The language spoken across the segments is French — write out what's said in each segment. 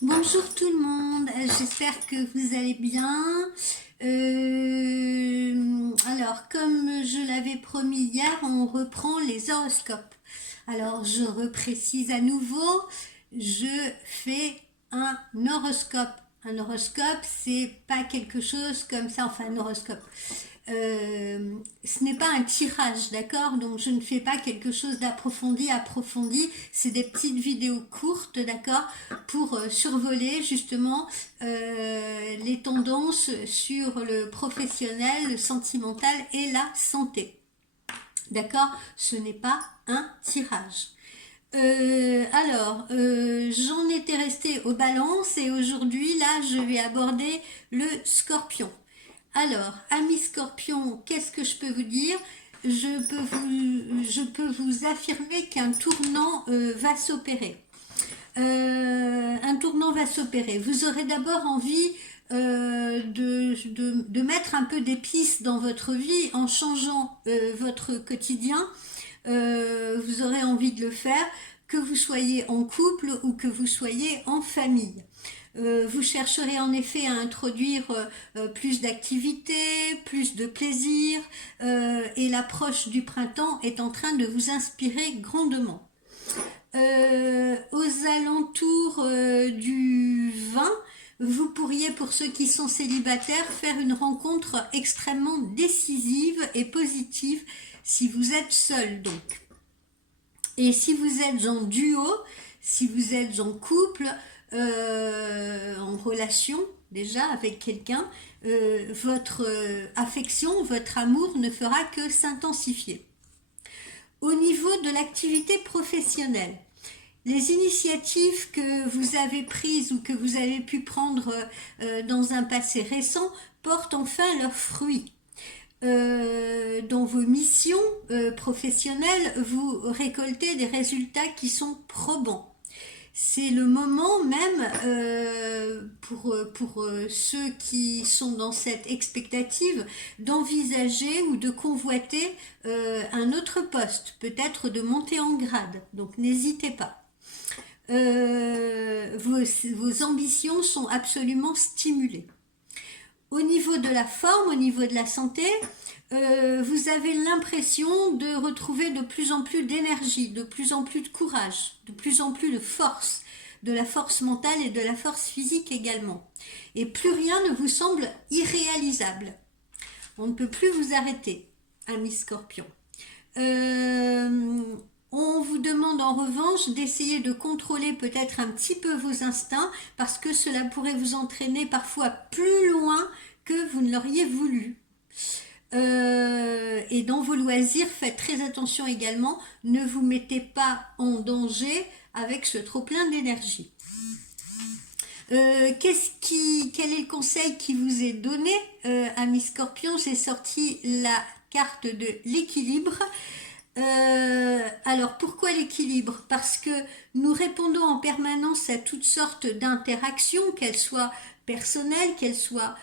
Bonjour tout le monde, j'espère que vous allez bien. Alors, comme je l'avais promis hier, on reprend les horoscopes. Alors, je reprécise à nouveau, je fais un horoscope. Un horoscope, c'est pas quelque chose comme ça, enfin un horoscope. Ce n'est pas un tirage, d'accord? Donc je ne fais pas quelque chose approfondi. C'est des petites vidéos courtes, d'accord? Pour survoler justement les tendances sur le professionnel, le sentimental et la santé. D'accord? Ce n'est pas un tirage. J'en étais restée aux balances et aujourd'hui, là, je vais aborder le scorpion. Alors, amis scorpion, qu'est-ce que je peux vous dire? Je peux vous affirmer qu'un tournant va s'opérer. Un tournant va s'opérer. Vous aurez d'abord envie de mettre un peu d'épices dans votre vie en changeant votre quotidien. Vous aurez envie de le faire, que vous soyez en couple ou que vous soyez en famille. Vous chercherez en effet à introduire plus d'activités, plus de plaisir, et l'approche du printemps est en train de vous inspirer grandement. Aux alentours du 20, vous pourriez, pour ceux qui sont célibataires, faire une rencontre extrêmement décisive et positive si vous êtes seul donc. Et si vous êtes en duo, si vous êtes en couple, en relation déjà avec quelqu'un, votre affection, votre amour ne fera que s'intensifier. Au niveau de l'activité professionnelle, les initiatives que vous avez prises ou que vous avez pu prendre dans un passé récent portent enfin leurs fruits. Dans vos missions professionnelles, vous récoltez des résultats qui sont probants. C'est le moment même pour ceux qui sont dans cette expectative d'envisager ou de convoiter un autre poste, peut-être de monter en grade. Donc n'hésitez pas. Vos ambitions sont absolument stimulées. Au niveau de la forme, au niveau de la santé, vous avez l'impression de retrouver de plus en plus d'énergie, de plus en plus de courage, de plus en plus de la force mentale et de la force physique également. Et plus rien ne vous semble irréalisable. On ne peut plus vous arrêter, ami Scorpion. On vous demande en revanche d'essayer de contrôler peut-être un petit peu vos instincts parce que cela pourrait vous entraîner parfois plus loin que vous ne l'auriez voulu. Et dans vos loisirs, faites très attention également, ne vous mettez pas en danger avec ce trop-plein d'énergie. Quel est le conseil qui vous est donné, ami Scorpion? J'ai sorti la carte de l'équilibre. Alors pourquoi l'équilibre? Parce que nous répondons en permanence à toutes sortes d'interactions, qu'elles soient personnelles, qu'elles soient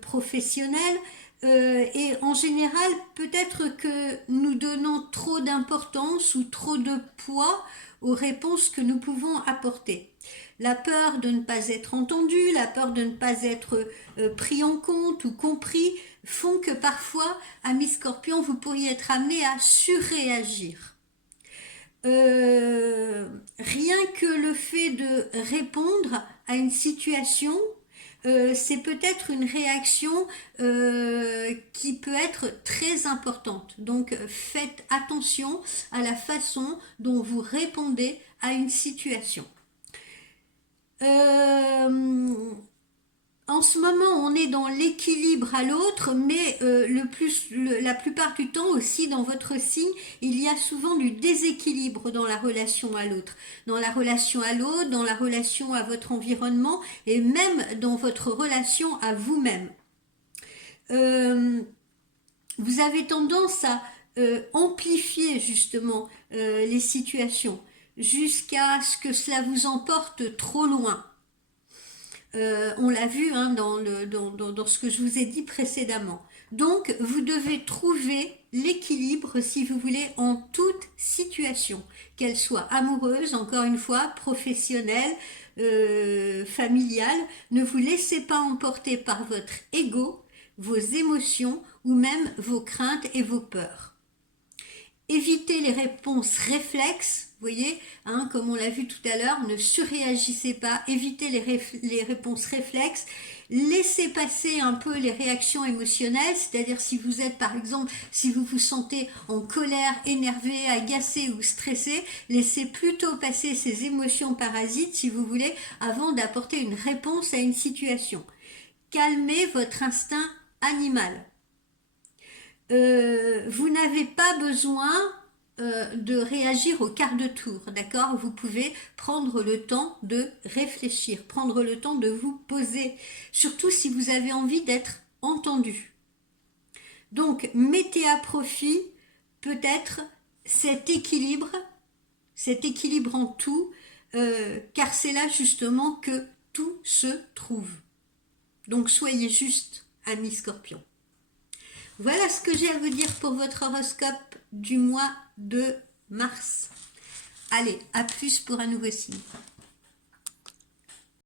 professionnelles, et en général peut-être que nous donnons trop d'importance ou trop de poids aux réponses que nous pouvons apporter. La peur de ne pas être entendu, la peur de ne pas être pris en compte ou compris font que parfois, amis Scorpion, vous pourriez être amené à surréagir. Rien que le fait de répondre à une situation, c'est peut-être une réaction qui peut être très importante. Donc faites attention à la façon dont vous répondez à une situation. En ce moment, on est dans l'équilibre à l'autre, mais la plupart du temps aussi dans votre signe, il y a souvent du déséquilibre dans la relation à l'autre. Dans la relation à l'autre, dans la relation à votre environnement et même dans votre relation à vous-même. Vous avez tendance à amplifier justement les situations jusqu'à ce que cela vous emporte trop loin. On l'a vu hein, dans ce que je vous ai dit précédemment. Donc, vous devez trouver l'équilibre, si vous voulez, en toute situation, qu'elle soit amoureuse, encore une fois, professionnelle, familiale. Ne vous laissez pas emporter par votre ego, vos émotions ou même vos craintes et vos peurs. Évitez les réponses réflexes, vous voyez, hein, comme on l'a vu tout à l'heure, ne surréagissez pas, évitez les réponses réflexes, laissez passer un peu les réactions émotionnelles, c'est-à-dire si vous êtes par exemple, si vous vous sentez en colère, énervé, agacé ou stressé, laissez plutôt passer ces émotions parasites, si vous voulez, avant d'apporter une réponse à une situation. Calmez votre instinct animal. Vous n'avez pas besoin de réagir au quart de tour, d'accord? Vous pouvez prendre le temps de réfléchir, prendre le temps de vous poser, surtout si vous avez envie d'être entendu. Donc, mettez à profit peut-être cet équilibre en tout, car c'est là justement que tout se trouve. Donc, soyez juste, amis Scorpions. Voilà ce que j'ai à vous dire pour votre horoscope du mois de mars. Allez, à plus pour un nouveau signe.